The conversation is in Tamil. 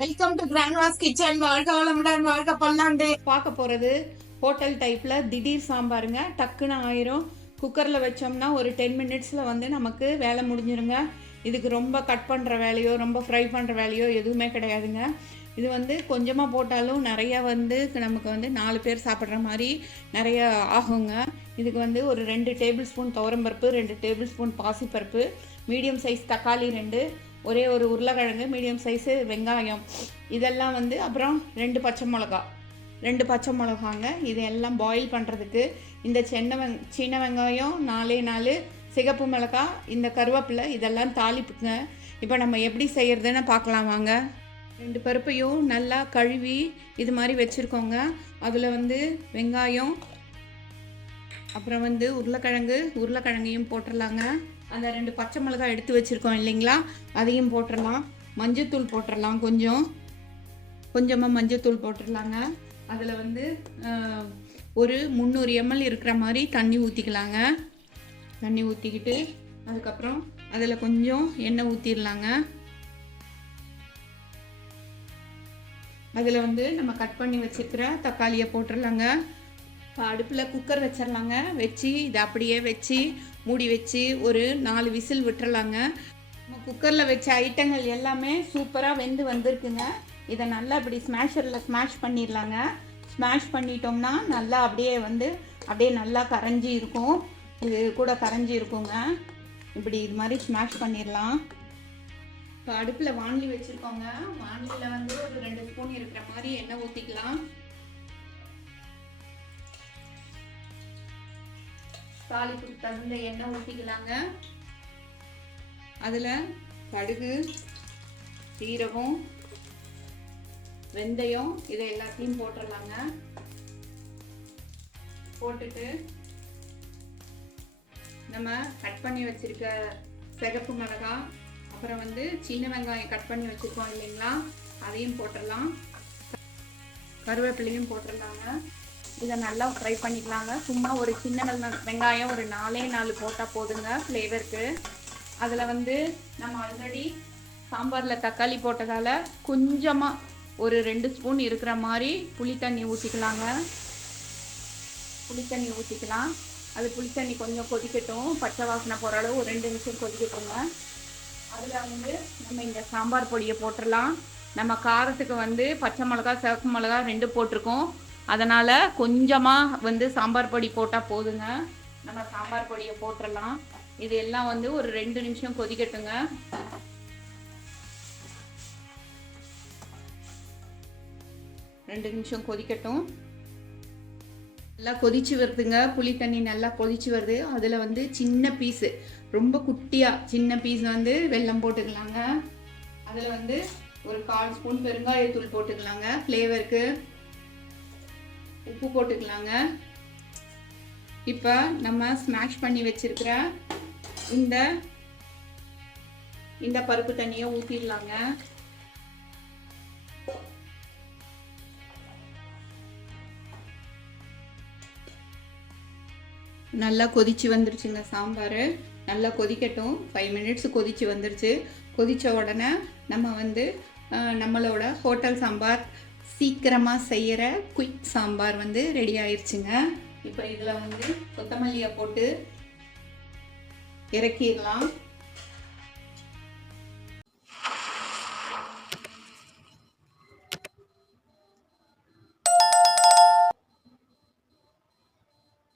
Welcome to கிராண்ட்வாஸ் kitchen. வாழ்க வளமுடன், வாழ்க பல்லாண்டு. பார்க்க போகிறது ஹோட்டல் டைப்பில் திடீர் சாம்பாருங்க. டக்குன்னு ஆயிரும். குக்கரில் வச்சோம்னா ஒரு 10 மினிட்ஸில் வந்து நமக்கு வேலை முடிஞ்சிருங்க. இதுக்கு ரொம்ப கட் பண்ணுற வேலையோ ரொம்ப ஃப்ரை பண்ணுற வேலையோ எதுவுமே கிடையாதுங்க. இது வந்து கொஞ்சமாக போட்டாலும் நிறையா வந்து நமக்கு வந்து 4 பேர் சாப்பிட்ற மாதிரி நிறைய ஆகுங்க. இதுக்கு வந்து ஒரு 2 டேபிள் ஸ்பூன் துவரம்பருப்பு, 2 டேபிள் ஸ்பூன் பாசிப்பருப்பு, மீடியம் சைஸ் தக்காளி 2, ஒரே ஒரு உருளைக்கிழங்கு, மீடியம் சைஸு வெங்காயம், இதெல்லாம் வந்து அப்புறம் 2 பச்சை மிளகாங்க. இது எல்லாம் பாயில் பண்ணுறதுக்கு இந்த சின்ன வெங்காயம் 4 சிகப்பு மிளகாய், இந்த கருவேப்பிலை, இதெல்லாம் தாளிப்புங்க. இப்போ நம்ம எப்படி செய்கிறதுன்னு பார்க்கலாம் வாங்க. 2 பருப்பையும் நல்லா கழுவி இது மாதிரி வச்சுருக்கோங்க. அதில் வந்து வெங்காயம், அப்புறம் வந்து உருளைக்கிழங்கையும் போட்டுடலாங்க. அந்த 2 பச்சை மிளகாய் எடுத்து வச்சுருக்கோம் இல்லைங்களா, அதையும் போட்டுடலாம். மஞ்சத்தூள் போட்டுடலாம், கொஞ்சமாக மஞ்சத்தூள் போட்டுடலாங்க. அதில் வந்து ஒரு 300 ml இருக்கிற மாதிரி தண்ணி ஊற்றிக்கலாங்க. தண்ணி ஊற்றிக்கிட்டு அதுக்கப்புறம் அதில் கொஞ்சம் எண்ணெய் ஊற்றிடலாங்க. அதில் வந்து நம்ம கட் பண்ணி வச்சுருக்கிற தக்காளியை போட்டுடலாங்க. இப்போ அடுப்பில் குக்கர் வச்சிடலாங்க. வச்சு இதை அப்படியே வச்சு மூடி வச்சு ஒரு 4 விசில் விட்டுறலாங்க. நம்ம குக்கரில் வச்ச ஐட்டங்கள் எல்லாமே சூப்பராக வெந்து வந்திருக்குங்க. இதை நல்லா இப்படி ஸ்மாஷரில் ஸ்மாஷ் பண்ணிடலாங்க. ஸ்மாஷ் பண்ணிட்டோம்னா நல்லா அப்படியே நல்லா கரைஞ்சி இருக்கும். இது கூட கரைஞ்சி இருக்குங்க. இப்படி இது மாதிரி ஸ்மாஷ் பண்ணிடலாம். இப்போ அடுப்பில் வாணலி வச்சுருக்கோங்க. வாணலியில் வந்து ஒரு 2 ஸ்பூன் இருக்கிற மாதிரி எண்ணெய் ஊற்றிக்கலாம். தாளிப்புக்கு தகுந்த எண்ணெய் ஊற்றிக்கலாங்க. அதில் கடுகு, சீரகம், வெந்தயம், இதை எல்லாத்தையும் போட்டுடலாங்க. போட்டுட்டு நம்ம கட் பண்ணி வச்சிருக்க சிகப்பு மிளகாய், அப்புறம் வந்து சின்ன வெங்காயம் கட் பண்ணி வச்சுருக்கோம் இல்லைங்களா, அதையும் போட்டுடலாம். கருவேப்பிலையும் போட்டுடலாங்க. இதை நல்லா ஃப்ரை பண்ணிக்கலாங்க. சும்மா ஒரு சின்ன வெங்காயம் ஒரு 4 போட்டால் போதுங்க ஃப்ளேவருக்கு. அதில் வந்து நம்ம ஆல்ரெடி சாம்பாரில் தக்காளி போட்டதால் கொஞ்சமாக ஒரு 2 ஸ்பூன் இருக்கிற மாதிரி புளித்தண்ணி ஊற்றிக்கலாங்க. புளித்தண்ணி ஊற்றிக்கலாம். அது புளித்தண்ணி கொஞ்சம் கொதிக்கட்டும், பச்சை வாசனை போகிற அளவு ஒரு 2 நிமிஷம் கொதிக்கட்டுங்க. அதில் வந்து நம்ம இந்த சாம்பார் பொடியை போட்டுடலாம். நம்ம காரத்துக்கு வந்து பச்சை மிளகா, சிவப்பு மிளகா 2 போட்டிருக்கோம். அதனால் கொஞ்சமாக வந்து சாம்பார் பொடி போட்டால் போதுங்க. நம்ம சாம்பார் பொடியை போட்டுடலாம். இது எல்லாம் வந்து ஒரு 2 நிமிஷம் கொதிக்கட்டுங்க. கொதிக்கட்டும். நல்லா கொதிச்சு வருதுங்க. புளி தண்ணி நல்லா கொதிச்சு வருது. அதில் வந்து சின்ன பீஸு, ரொம்ப குட்டியாக சின்ன பீஸ் வந்து வெல்லம் போட்டுக்கலாங்க. அதில் வந்து ஒரு 1/4 ஸ்பூன் பெருங்காயத்தூள் போட்டுக்கலாங்க. ஃப்ளேவருக்கு உப்பு போட்டுக்கலாங்க. இப்போ நம்ம ஸ்மாஷ் பண்ணி வச்சிருக்கிற இந்த பருப்பு தண்ணியை ஊற்றிடலாங்க. நல்லா கொதிச்சு வந்துருச்சுங்க சாம்பார். நல்லா கொதிக்கட்டும். 5 மினிட்ஸ் கொதிச்சு வந்துருச்சு. கொதித்த உடனே நம்ம வந்து நம்மளோட ஹோட்டல் சாம்பார், சீக்கிரமாக செய்கிற குயிக் சாம்பார் வந்து ரெடி ஆயிடுச்சுங்க. இப்போ இதில் வந்து கொத்தமல்லியை போட்டு இறக்கிடலாம்.